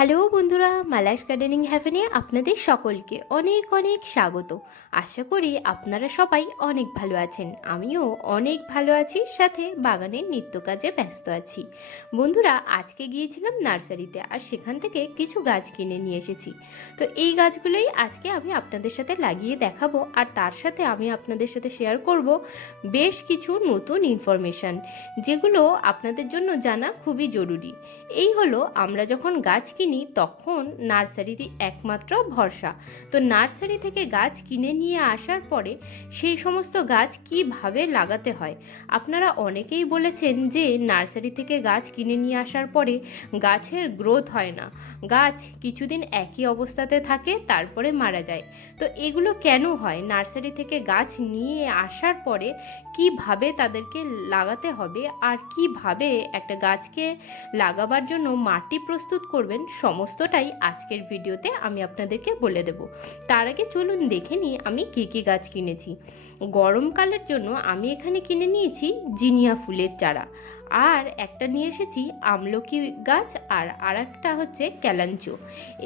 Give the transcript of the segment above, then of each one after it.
Hello বন্ধুরা Mala's gardening হ্যাভেনে আপনাদের সকলকে অনেক অনেক স্বাগত। আশা করি আপনারা সবাই অনেক ভালো আছেন। আমিও অনেক ভালো আছি, সাথে বাগানের নিত্য কাজে ব্যস্ত আছি। বন্ধুরা, আজকে গিয়েছিলাম নার্সারিতে আর সেখান থেকে কিছু গাছ কিনে নিয়ে এসেছি। তো এই গাছগুলোই আজকে আমি আপনাদের সাথে লাগিয়ে দেখাবো আর তার সাথে আমি আপনাদের সাথে শেয়ার করব বেশ কিছু নতুন ইনফরমেশান যেগুলো আপনাদের জন্য জানা খুবই জরুরি। এই হলো, আমরা যখন গাছ কিনি তখন নার্সারিরই একমাত্র ভরসা। তো নার্সারি থেকে গাছ কিনে নিয়ে আসার পরে সেই সমস্ত গাছ কীভাবে লাগাতে হয়? আপনারা অনেকেই বলেছেন যে, নার্সারি থেকে গাছ কিনে নিয়ে আসার পরে গাছের গ্রোথ হয় না। গাছ কিছুদিন একই অবস্থাতে থাকে, তারপরে মারা যায়। তো এগুলো কেন হয়? নার্সারি থেকে গাছ নিয়ে আসার পরে কীভাবে তাদেরকে লাগাতে হবে? আর কীভাবে একটা গাছকে লাগাবার জন্য মাটি প্রস্তুত করবেন? সমস্তটাই আজকের ভিডিওতে আমি আপনাদেরকে বলে দেব। তার আগে চলুন দেখে নিই আমি কী কী গাছ কিনেছি। গরমকালের জন্য আমি এখানে কিনে নিয়েছি জিনিয়া ফুলের চারা। আর একটা নিয়ে এসেছি আমলকি গাছ আর আর একটা হচ্ছে ক্যালাঞ্চো।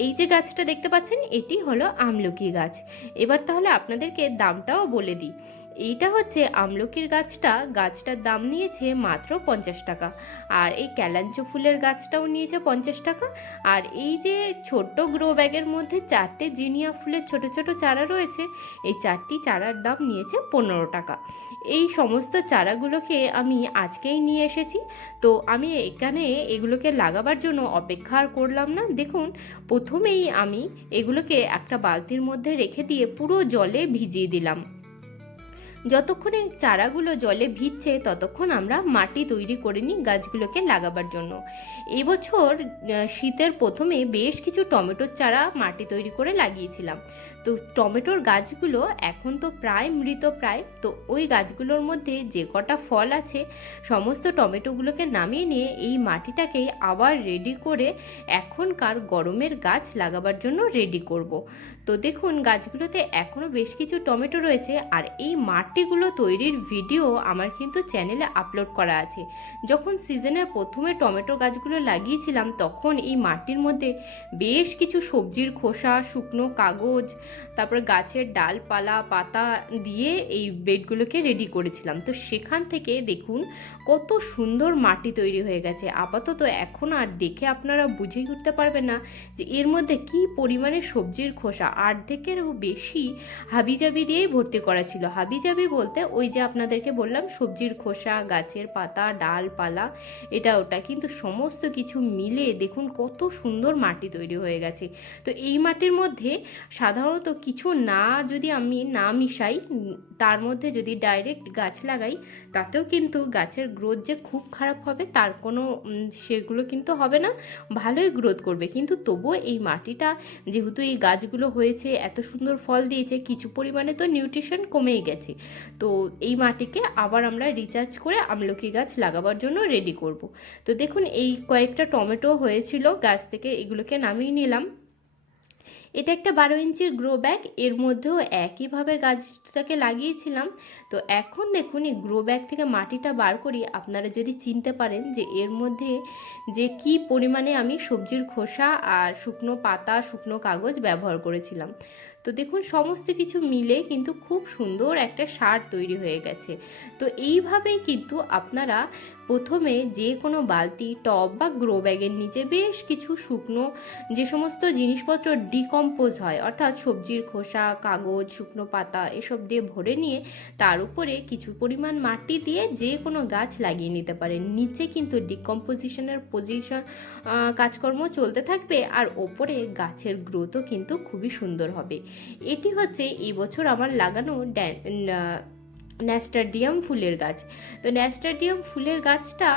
এই যে গাছটা দেখতে পাচ্ছেন, এটি হলো আমলকি গাছ। এবার তাহলে আপনাদেরকে দামটাও বলে দিই। এইটা হচ্ছে আমলকির গাছটা। গাছটার দাম নিয়েছে মাত্র পঞ্চাশ টাকা। আর এই ক্যালাঞ্চো ফুলের গাছটাও নিয়েছে পঞ্চাশ টাকা। আর এই যে ছোট্ট গ্রো ব্যাগের মধ্যে চারটে জিনিয়া ফুলের ছোট ছোট চারা রয়েছে, এই চারটি চারার দাম নিয়েছে পনেরো টাকা। এই সমস্ত চারাগুলোকে আমি আজকেই নিয়ে এসেছি। তো আমি এখানে এগুলোকে লাগাবার জন্য অপেক্ষা আর করলাম না। দেখুন, প্রথমেই আমি এগুলোকে একটা বালতির মধ্যে রেখে দিয়ে পুরো জলে ভিজিয়ে দিলাম। যতক্ষণে চারাগুলো জলে ভিজছে, ততক্ষণ আমরা মাটি তৈরি করে নিই গাছগুলোকে লাগাবার জন্য। এবছর শীতের প্রথমে বেশ কিছু টমেটোর চারা মাটি তৈরি করে লাগিয়েছিলাম। তো টমেটোর গাছগুলো এখন তো প্রায় মৃত প্রায়, তো ওই গাছগুলোর মধ্যে যে কটা ফল আছে, সমস্ত টমেটোগুলোকে নামিয়ে নিয়ে এই মাটিটাকে আবার রেডি করে এখনকার গরমের গাছ লাগাবার জন্য রেডি করব। তো দেখুন, গাছগুলোতে এখনও বেশ কিছু টমেটো রয়েছে আর এই মাটিগুলো তৈরির ভিডিও আমার কিন্তু চ্যানেলে আপলোড করা আছে যখন সিজনের প্রথমে টমেটো গাছগুলো লাগিয়েছিলাম, তখন এই মাটির মধ্যে বেশ কিছু সবজির খোসা, শুকনো কাগজ তারপর গাছের ডালপালা পাতা দিয়ে এই বেডগুলোকে রেডি করেছিলাম। তো সেখান থেকে দেখুন কত সুন্দর মাটি তৈরি হয়ে গেছে। আপাতত এখন আর দেখে আপনারা বুঝেই উঠতে পারবেন না যে এর মধ্যে কি পরিমাণে সবজির খোসা অর্ধেকেরও বেশি হাবিজাবি দিয়েই ভর্তি করা ছিল। হাবিজাবি বলতে ওই যে আপনাদেরকে বললাম, সবজির খোসা, গাছের পাতা, ডালপালা, এটা ওটা। কিন্তু সমস্ত কিছু মিলে দেখুন কত সুন্দর মাটি তৈরি হয়ে গেছে। তো এই মাটির মধ্যে সাধারণত কিছু না যদি আমি না মিশাই তার মধ্যে যদি ডাইরেক্ট গাছ লাগাই, তাতেও কিন্তু গাছের গ্রোথ যে খুব খারাপ হবে, তার কোনো সেগুলো কিন্তু হবে না। ভালোই গ্রোথ করবে। কিন্তু তবুও এই মাটিটা, যেহেতু এই গাছগুলো হয়েছে, এত সুন্দর ফল দিয়েছে, কিছু পরিমাণে তো নিউট্রিশন কমেই গেছে। তো এই মাটিকে আবার আমরা রিচার্জ করে আমলকি গাছ লাগাবার জন্য রেডি করব। তো দেখুন, এই কয়েকটা টমেটো হয়েছিল, গাছ থেকে এগুলোকে নামিয়ে নিলাম। এটা একটা বারো ইঞ্চির গ্রো ব্যাগ এর মধ্যেও একইভাবে গাছটাকে লাগিয়েছিলাম। তো এখন দেখুন, এই গ্রো ব্যাগ থেকে মাটিটা বার করি, আপনারা যদি চিনতে পারেন যে এর মধ্যে যে কি পরিমাণে আমি সবজির খোসা আর শুকনো পাতা, শুকনো কাগজ ব্যবহার করেছিলাম। তো দেখুন, সমস্ত কিছু মিলে কিন্তু খুব সুন্দর একটা সার তৈরি হয়ে গেছে। তো এইভাবেই কিন্তু আপনারা প্রথমে যে কোনো বালতি, টব বা গ্রো ব্যাগের নিচে বেশ কিছু শুকনো যে সমস্ত জিনিসপত্র ডিকম্পোজ হয়, অর্থাৎ সবজির খোসা, কাগজ, শুকনো পাতা এসব দিয়ে ভরে নিয়ে তার উপরে কিছু পরিমাণ মাটি দিয়ে যে কোনো গাছ লাগিয়ে নিতে পারেন। নিচে কিন্তু ডিকম্পোজিশনের পজিশন কাজকর্ম চলতে থাকবে আর ওপরে গাছের গ্রোথও কিন্তু খুবই সুন্দর হবে। এটি হচ্ছে এই বছর আমার লাগানো ন্যাস্টাডিয়াম ফুলের গাছ। তো ন্যাস্টাডিয়াম ফুলের গাছটা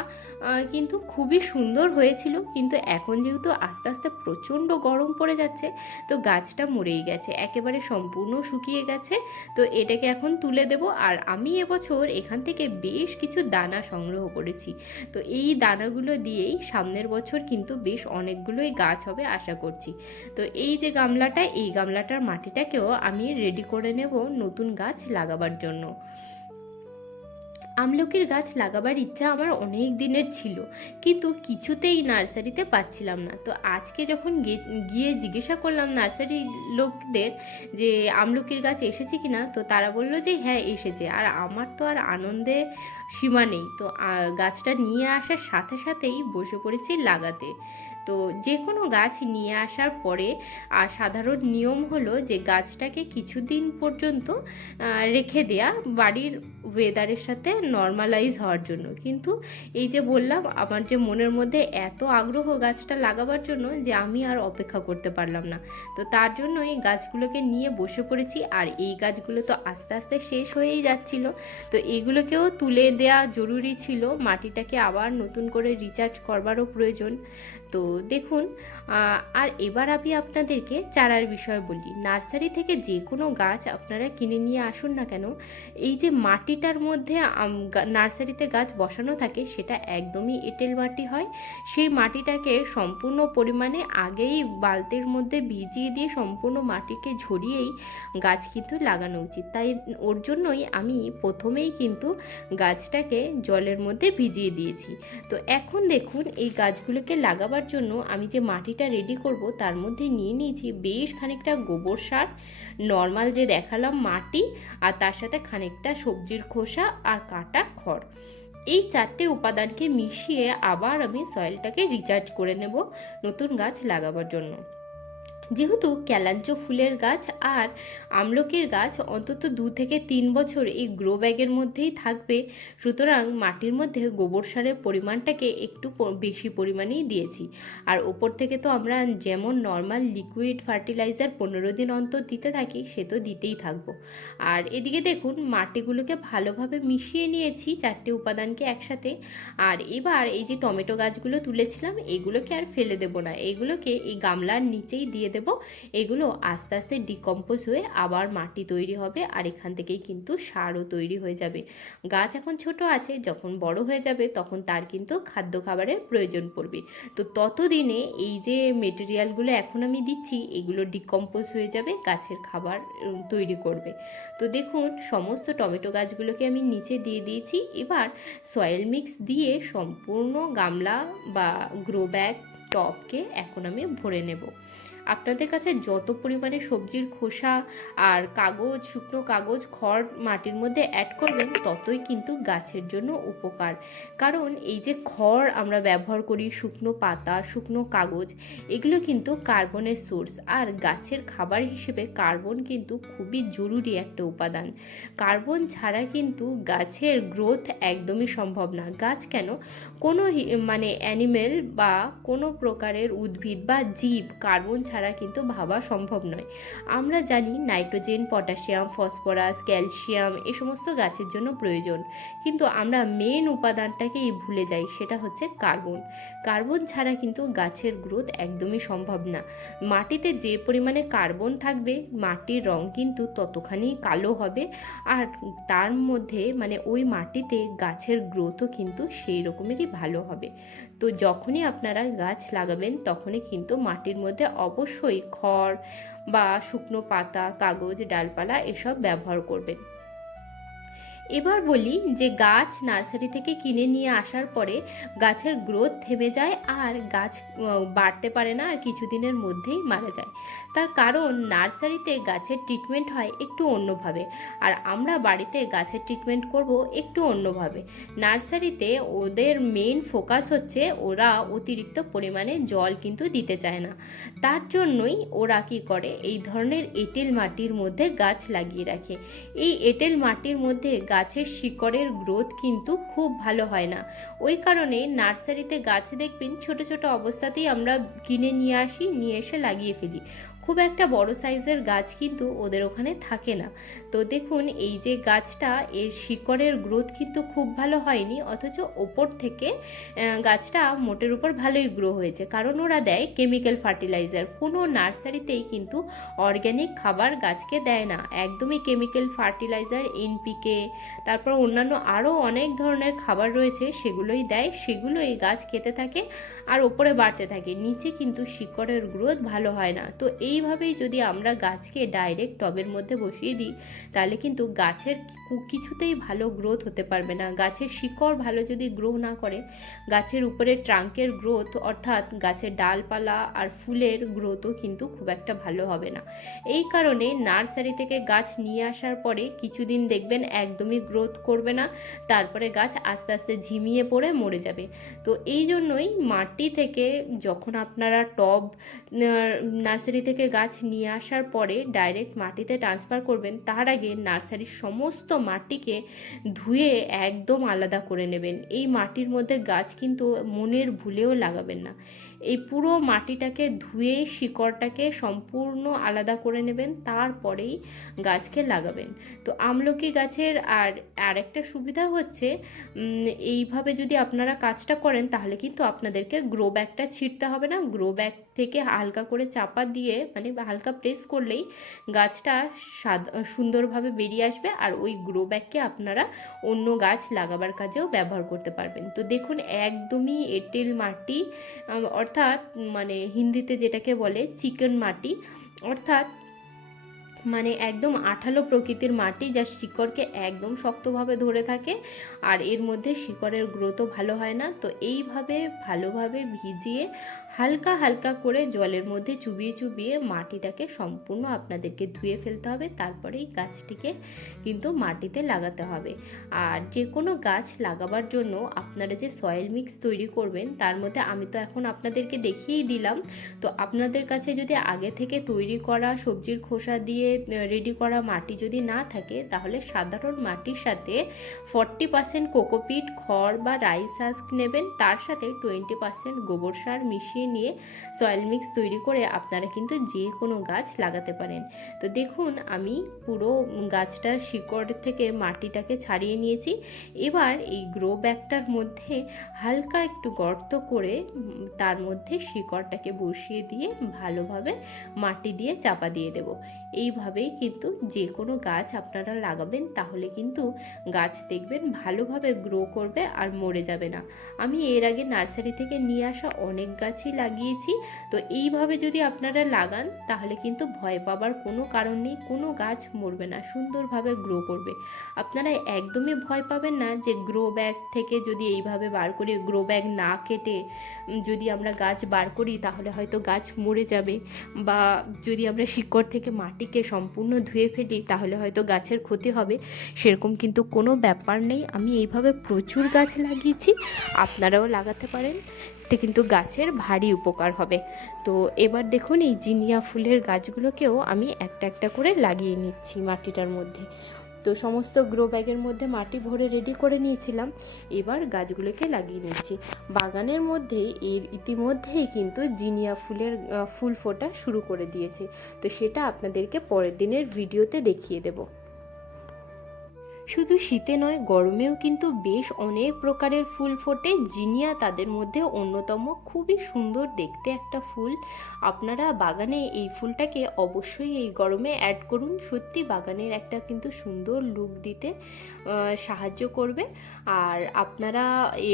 কিন্তু খুবই সুন্দর হয়েছিল, কিন্তু এখন যেহেতু আস্তে আস্তে প্রচণ্ড গরম পড়ে যাচ্ছে, তো গাছটা মরেই গেছে, একেবারে সম্পূর্ণ শুকিয়ে গেছে। তো এটাকে এখন তুলে দেব, আর আমি এবছর এখান থেকে বেশ কিছু দানা সংগ্রহ করেছি। তো এই দানাগুলো দিয়েই সামনের বছর কিন্তু বেশ অনেকগুলোই গাছ হবে আশা করছি। তো এই যে গামলাটা, এই গামলাটার মাটিটাকেও আমি রেডি করে নেব নতুন গাছ লাগাবার জন্য। আমলকির গাছ লাগাবার ইচ্ছা আমার অনেক দিনের ছিল, কিন্তু কিছুতেই নার্সারিতে পাচ্ছিলাম না। তো আজকে যখন গিয়ে জিজ্ঞাসা করলাম নার্সারি লোকদের যে আমলকির গাছ এসেছে কিনা, তো তারা বলল যে হ্যাঁ এসেছে। আর আমার তো আর আনন্দে সীমা নেই। তো গাছটা নিয়ে আসার সাথে সাথেই বসে পড়েছি লাগাতে। তো যে কোনো গাছ নিয়ে আসার পরে আর সাধারণ নিয়ম হলো যে গাছটাকে কিছুদিন পর্যন্ত রেখে দেয়া বাড়ির ওয়েদারের সাথে নর্মালাইজ হওয়ার জন্য। কিন্তু এই যে বললাম, আমার যে মনের মধ্যে এত আগ্রহ গাছটা লাগাবার জন্য যে আমি আর অপেক্ষা করতে পারলাম না। তো তার জন্য এই গাছগুলোকে নিয়ে বসে পড়েছি, আর এই গাছগুলো তো আস্তে আস্তে শেষ হয়েই যাচ্ছিল। তো এগুলোকেও তুলে দেয়া জরুরি ছিল, মাটিটাকে আবার নতুন করে রিচার্জ করবারও প্রয়োজন। তো দেখুন আর এবার আমি আপনাদেরকে চারার বিষয় বলি। নার্সারি থেকে যে কোনো গাছ আপনারা কিনে নিয়ে আসুন না কেন, এই যে মাটিটার মধ্যে নার্সারিতে গাছ বসানো থাকে, সেটা একদমই এঁটেল মাটি হয়। সেই মাটিটাকে সম্পূর্ণ পরিমাণে আগেই বালতির মধ্যে ভিজিয়ে দিয়ে সম্পূর্ণ মাটিকে ঝরিয়েই গাছ কিন্তু লাগানো উচিত। তাই ওর জন্যই আমি প্রথমেই কিন্তু গাছটাকে জলের মধ্যে ভিজিয়ে দিয়েছি। তো এখন দেখুন, এই গাছগুলোকে লাগাবার জন্য আমি যে মাটিটা রেডি করব, তার মধ্যে নিয়ে নিয়েছি বেশ খানিকটা গোবর সার নর্মাল যে দেখালাম মাটি আর তার সাথে খানিকটা সবজির খোসা আর কাটা খড়। এই চারটে উপাদানকে মিশিয়ে আবার আমি সয়েলটাকে রিচার্জ করে নেব, নতুন গাছ লাগাবার জন্য। যেহেতু ক্যালাঞ্চো ফুলের গাছ আর আমলকির গাছ অন্তত দু থেকে তিন বছর এই গ্রো ব্যাগের মধ্যেই থাকবে, সুতরাং মাটির মধ্যে গোবর সারের পরিমাণটাকে একটু বেশি পরিমাণেই দিয়েছি। আর ওপর থেকে তো আমরা যেমন নর্মাল লিকুইড ফার্টিলাইজার পনেরো দিন অন্তর দিতে থাকি, সে তো দিতেই থাকব। আর এদিকে দেখুন, মাটিগুলোকে ভালোভাবে মিশিয়ে নিয়েছি চারটে উপাদানকে একসাথে। আর এবার এই যে টমেটো গাছগুলো তুলেছিলাম, এগুলোকে আর ফেলে দেব না। এগুলোকে এই গামলার নিচেই দিয়ে দেব। এগুলো আস্তে আস্তে ডিকম্পোজ হয়ে আবার মাটি তৈরি হবে আর এখান থেকেই কিন্তু সারও তৈরি হয়ে যাবে। গাছ এখন ছোট আছে, যখন বড় হয়ে যাবে তখন তার কিন্তু খাদ্য খাবারের প্রয়োজন পড়বে। তো ততদিনে এই যে মেটেরিয়ালগুলো এখন আমি দিচ্ছি, এগুলো ডিকম্পোজ হয়ে যাবে, গাছের খাবার তৈরি করবে। তো দেখুন, সমস্ত টমেটো গাছগুলোকে আমি নিচে দিয়ে দিয়েছি। এবার সয়েল মিক্স দিয়ে সম্পূর্ণ গামলা বা গ্রো ব্যাগ টপকে এখন আমি ভরে নেব। আপনাদের কাছে যত পরিমাণে সবজির খোসা আর কাগজ, শুকনো কাগজ, খড় মাটির মধ্যে অ্যাড করবেন, ততই কিন্তু গাছের জন্য উপকার। কারণ এই যে খড় আমরা ব্যবহার করি, শুকনো পাতা, শুকনো কাগজ, এগুলো কিন্তু কার্বনের সোর্স আর গাছের খাবার হিসেবে কার্বন কিন্তু খুবই জরুরি একটা উপাদান। কার্বন ছাড়া কিন্তু গাছের গ্রোথ একদমই সম্ভব না। গাছ কেন? কোনো মানে অ্যানিমেল বা কোনো প্রকারের উদ্ভিদ বা জীব কার্বন ছাড়া কিন্তু ভাবা সম্ভব নয়। আমরা জানি নাইট্রোজেন, পটাশিয়াম, ফসফরাস, ক্যালসিয়াম এ সমস্ত গাছের জন্য প্রয়োজন। কিন্তু আমরা মেন উপাদানটাকেই ভুলে যাই, সেটা হচ্ছে কার্বন। কার্বন ছাড়া কিন্তু গাছের গ্রোথ একদমই সম্ভব না। মাটিতে যে পরিমাণে কার্বন থাকবে, মাটির রং কিন্তু ততখানি কালো হবে আর তার মধ্যে মানে ওই মাটিতে গাছের গ্রোথও কিন্তু সেই রকমেরই ভালো হবে। তো যখনই আপনারা গাছ লাগাবেন, তখনই কিন্তু মাটির মধ্যে অবশ্যই খড় বা শুকনো পাতা কাগজ ডালপালা এসব ব্যবহার করবেন। এবার বলি যে গাছ নার্সারি থেকে কিনে নিয়ে আসার পরে গাছের গ্রোথ থেমে যায় আর গাছ বাড়তে পারে না আর কিছুদিনের মধ্যেই মারা যায়। তার কারণ নার্সারিতে গাছের ট্রিটমেন্ট হয় একটু অন্যভাবে আর আমরা বাড়িতে গাছের ট্রিটমেন্ট করব একটু অন্যভাবে। নার্সারিতে ওদের মেন ফোকাস হচ্ছে ওরা অতিরিক্ত পরিমাণে জল কিন্তু দিতে চায় না। তার জন্যই ওরা কি করে? এই ধরনের এঁটেল মাটির মধ্যে গাছ লাগিয়ে রাখে। এই এঁটেল মাটির মধ্যে গাছের শিকড়ের গ্রোথ কিন্তু খুব ভালো হয় না। ওই কারণে নার্সারিতে গাছ দেখবেন ছোট ছোট অবস্থাতেই আমরা কিনে নিয়ে আসি, নিয়ে এসে লাগিয়ে ফেলি। খুব একটা বড় সাইজের গাছ কিন্তু ওদের ওখানে থাকে না। তো দেখুন, এই যে গাছটা, এর শিকড়ের গ্রোথ কিন্তু খুব ভালো হয়নি, অথচ ওপর থেকে গাছটা মোটের উপর ভালোই গ্রো হয়েছে। কারণ ওরা দেয় কেমিক্যাল ফার্টিলাইজার কোনো নার্সারিতেই কিন্তু অর্গ্যানিক খাবার গাছকে দেয় না। একদমই কেমিক্যাল ফার্টিলাইজার এনপিকে তারপর অন্যান্য আরও অনেক ধরনের খাবার রয়েছে, সেগুলোই দেয়। সেগুলোই গাছ খেতে থাকে আর ওপরে বাড়তে থাকে। নিচে কিন্তু শিকড়ের গ্রোথ ভালো হয় না। তো এই এইভাবেই যদি আমরা গাছকে ডাইরেক্ট টবের মধ্যে বসিয়ে দিই, তাহলে কিন্তু গাছের কিছুতেই ভালো গ্রোথ হতে পারবে না। গাছের শিকড় ভালো যদি গ্রো না করে, গাছের উপরে ট্রাঙ্কের গ্রোথ অর্থাৎ গাছের ডালপালা আর ফুলের গ্রোথও কিন্তু খুব একটা ভালো হবে না। এই কারণে নার্সারি থেকে গাছ নিয়ে আসার পরে কিছুদিন দেখবেন একদমই গ্রোথ করবে না, তারপরে গাছ আস্তে আস্তে ঝিমিয়ে পড়ে মরে যাবে। তো এই জন্যই মাটি থেকে যখন আপনারা টব নার্সারি থেকে গাছ নিয়ে আসার পরে ডাইরেক্ট মাটিতে ট্রান্সফার করবেন, তার আগে নার্সারির সমস্ত মাটিকে ধুয়ে একদম আলাদা করে নেবেন। এই মাটির মধ্যে গাছ কিন্তু মনের ভুলেও লাগাবেন না। এই পুরো মাটিটাকে ধুয়ে শিকড়টাকে সম্পূর্ণ আলাদা করে নেবেন, তারপরেই গাছকে লাগাবেন। তো আমলকি গাছের আর আরেকটা সুবিধা হচ্ছে এইভাবে যদি আপনারা কাজটা করেন, তাহলে কিন্তু আপনাদেরকে গ্রো ব্যাগটা ছিঁড়তে হবে না। গ্রো ব্যাগ থেকে হালকা করে চাপা দিয়ে মানে হালকা প্রেস করলেই গাছটা সুন্দরভাবে বেরিয়ে আসবে আর ওই গ্রো ব্যাগকে আপনারা অন্য গাছ লাগাবার কাজেও ব্যবহার করতে পারবেন। তো দেখুন, একদমই এঁটেল মাটি অর্থাৎ মানে হিন্দিতে যেটাকে বলে চিকেন মাটি, অর্থাৎ মানে একদম আঠালো প্রকৃতির মাটি যা শিকড়কে একদম শক্তভাবে ধরে থাকে আর এর মধ্যে শিকড়ের গ্রোথও ভালো হয় না। তো এইভাবে ভালোভাবে ভিজিয়ে হালকা হালকা করে জলের মধ্যে চুবিয়ে চুবিয়ে মাটিটাকে সম্পূর্ণ আপনাদেরকে ধুয়ে ফেলতে হবে। তারপরেই গাছটিকে কিন্তু মাটিতে লাগাতে হবে। আর যে কোনো গাছ লাগাবার জন্য আপনারা যে সয়েল মিক্স তৈরি করবেন, তার মধ্যে আমি তো এখন আপনাদেরকে দেখিয়েই দিলাম। তো আপনাদের কাছে যদি আগে থেকে তৈরি করা সবজির খোসা দিয়ে রেডি করা মাটি যদি না থাকে, তাহলে সাধারণ মাটির সাথে ফর্টি পার্সেন্ট কোকোপিট খড় বা রাইস হাস্ক নেবেন। তার সাথে টোয়েন্টি পার্সেন্ট গোবর সার মিশিয়ে নিয়ে সয়েল মিক্স তৈরি করে আপনারা কিন্তু যে কোনো গাছ লাগাতে পারেন। তো দেখুন, আমি পুরো গাছটার শিকড় থেকে মাটিটাকে ছাড়িয়ে নিয়েছি। এবার এই গ্রো ব্যাগটার মধ্যে হালকা একটু গর্ত করে তার মধ্যে শিকড়টাকে বসিয়ে দিয়ে ভালোভাবে মাটি দিয়ে চাপা দিয়ে দেব। এইভাবেই কিন্তু যে কোনো গাছ আপনারা লাগাবেন, তাহলে কিন্তু গাছ দেখবেন ভালোভাবে গ্রো করবে আর মরে যাবে না। আমি এর আগে নার্সারি থেকে নিয়ে আসা অনেক গাছই লাগিয়েছি, তো এইভাবে যদি আপনারা লাগান, তাহলে কিন্তু ভয় পাবার কোনো কারণ নেই, কোনো গাছ মরবে না, সুন্দরভাবে গ্রো করবে। আপনারা একদমই ভয় পাবেন না যে গ্রো ব্যাগ থেকে যদি এইভাবে বার করে গ্রো ব্যাগ না কেটে যদি আমরা গাছ বার করি, তাহলে হয়তো গাছ মরে যাবে, বা যদি আমরা শিকড় থেকে মাটিকে সম্পূর্ণ ধুয়ে ফেলি, তাহলে হয়তো গাছের ক্ষতি হবে। সেরকম কিন্তু কোনো ব্যাপার নেই। আমি এইভাবে প্রচুর গাছ লাগিয়েছি, আপনারাও লাগাতে পারেন। এতে কিন্তু গাছের ভারী উপকার হবে। তো এবার দেখুন, এই জিনিয়া ফুলের গাছগুলোকেও আমি একটা একটা করে লাগিয়ে নিচ্ছি মাটিটার মধ্যে। তো সমস্ত গ্রো ব্যাগের মধ্যে মাটি ভরে রেডি করে নিয়েছিলাম। এবার গাছগুলোকে লাগিয়ে নিচ্ছি। বাগানের মধ্যে এর ইতিমধ্যেই কিন্তু জিনিয়া ফুলের ফুল ফোটা শুরু করে দিয়েছে। তো সেটা আপনাদেরকে পরের দিনের ভিডিওতে দেখিয়ে দেবো। শুধু শীতে নয়, গরমেও কিন্তু বেশ অনেক প্রকারের ফুল ফোটে। জিনিয়া তাদের মধ্যে অন্যতম। খুবই সুন্দর দেখতে একটা ফুল। আপনারা বাগানে এই ফুলটাকে অবশ্যই এই গরমে অ্যাড করুন। সত্যি বাগানের একটা কিন্তু সুন্দর লুক দিতে সাহায্য করবে। আর আপনারা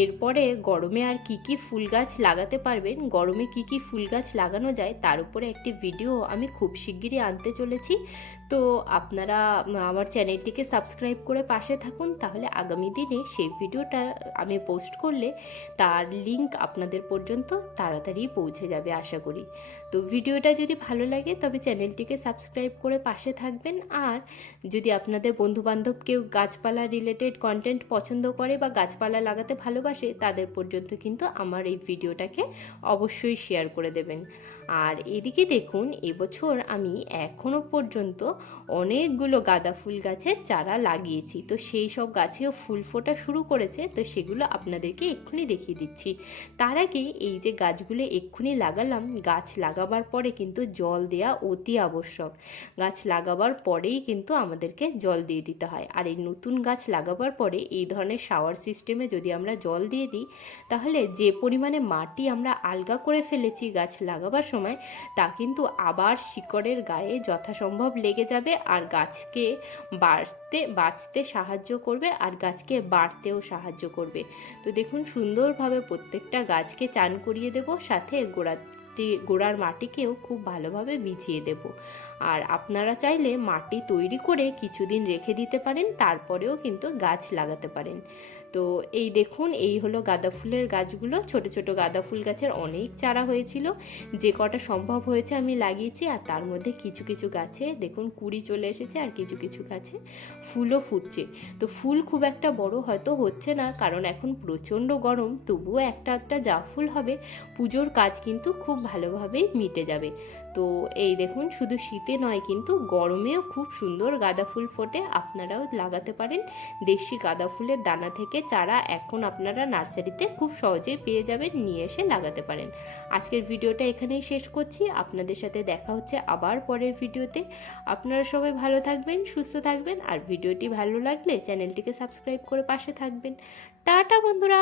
এরপরে গরমে আর কি কি ফুল গাছ লাগাতে পারবেন, গরমে কি কি ফুল গাছ লাগানো যায়, তার উপরে একটি ভিডিও আমি খুব শিগগিরই আনতে চলেছি। তো আপনারা আমার চ্যানেলটিকে সাবস্ক্রাইব করে পাশে থাকুন, তাহলে আগামী দিনে সেই ভিডিওটা আমি পোস্ট করলে তার লিংক আপনাদের পর্যন্ত তাড়াতাড়ি পৌঁছে যাবে আশা করি। তো ভিডিওটা যদি ভালো লাগে, তবে চ্যানেলটিকে সাবস্ক্রাইব করে পাশে থাকবেন। আর যদি আপনাদের বন্ধুবান্ধব কেউ গাছপালা রিলেটেড কন্টেন্ট পছন্দ করে বা গাছপালা লাগাতে ভালোবাসে, তাদের পর্যন্ত কিন্তু আমার এই ভিডিওটাকে অবশ্যই শেয়ার করে দেবেন। আর এদিকে দেখুন, এবছর আমি এখনও পর্যন্ত অনেকগুলো গাঁদা ফুল গাছের চারা লাগিয়েছি। তো সেই সব গাছেও ফুল ফোটা শুরু করেছে, তো সেগুলো আপনাদেরকে এক্ষুনি দেখিয়ে দিচ্ছি। তার আগে এই যে গাছগুলো এক্ষুনি লাগালাম, গাছ লাগাবার পরে কিন্তু জল দেওয়া অতি আবশ্যক। গাছ লাগাবার পরেই কিন্তু আমাদেরকে জল দিয়ে দিতে হয়। আর এই নতুন গাছ লাগাবার পরে এই ধরনের শাওয়ার সিস্টেমে যদি আমরা জল দিয়ে দিই, তাহলে যে পরিমাণে মাটি আমরা আলগা করে ফেলেছি গাছ লাগাবার সময়, তা কিন্তু আবার শিকড়ের গায়ে যথাসম্ভব লেগে যাবে আর গাছকে বাড়তে, বাঁচতে সাহায্য করবে আর গাছকে বাড়তেও সাহায্য করবে। তো দেখুন, সুন্দরভাবে প্রত্যেকটা গাছকে চান করিয়ে দেব, সাথে গোড়া গোড়ার মাটিকেও খুব ভালোভাবে বিছিয়ে দেব। আর আপনারা চাইলে মাটি তৈরি করে কিছুদিন রেখে দিতে পারেন, তারপরেও কিন্তু গাছ লাগাতে পারেন। তো এই দেখুন, এই হলো গাঁদা ফুলের গাছগুলো। ছোট ছোট গাঁদা ফুল গাছের অনেক চারা হয়েছিল। যে কটা সম্ভব হয়েছে আমি লাগিয়েছি আর তার মধ্যে কিছু কিছু গাছে দেখুন কুড়ি চলে এসেছে আর কিছু কিছু গাছে ফুলও ফুটছে। তো ফুল খুব একটা বড় হয়তো হচ্ছে না কারণ এখন প্রচণ্ড গরম, তবুও একটা একটা যা ফুল হবে, পুজোর কাজ কিন্তু খুব ভালোভাবেই মিটে যাবে। তো এই দেখুন, শুধু শীতে নয় কিন্তু গরমেও খুব সুন্দর গাঁদা ফুল ফোটে। আপনারাও লাগাতে পারেন দেশি গাঁদা ফুলের দানা থেকে চারা এখন আপনারা নার্সারিতে খুব সহজেই পেয়ে যাবেন, নিয়ে এসে লাগাতে পারেন। আজকের ভিডিওটা এখানেই শেষ করছি। আপনাদের সাথে দেখা হচ্ছে আবার পরের ভিডিওতে। আপনারা সবাই ভালো থাকবেন, সুস্থ থাকবেন, আর ভিডিওটি ভালো লাগলে চ্যানেলটিকে সাবস্ক্রাইব করে পাশে থাকবেন। টাটা বন্ধুরা!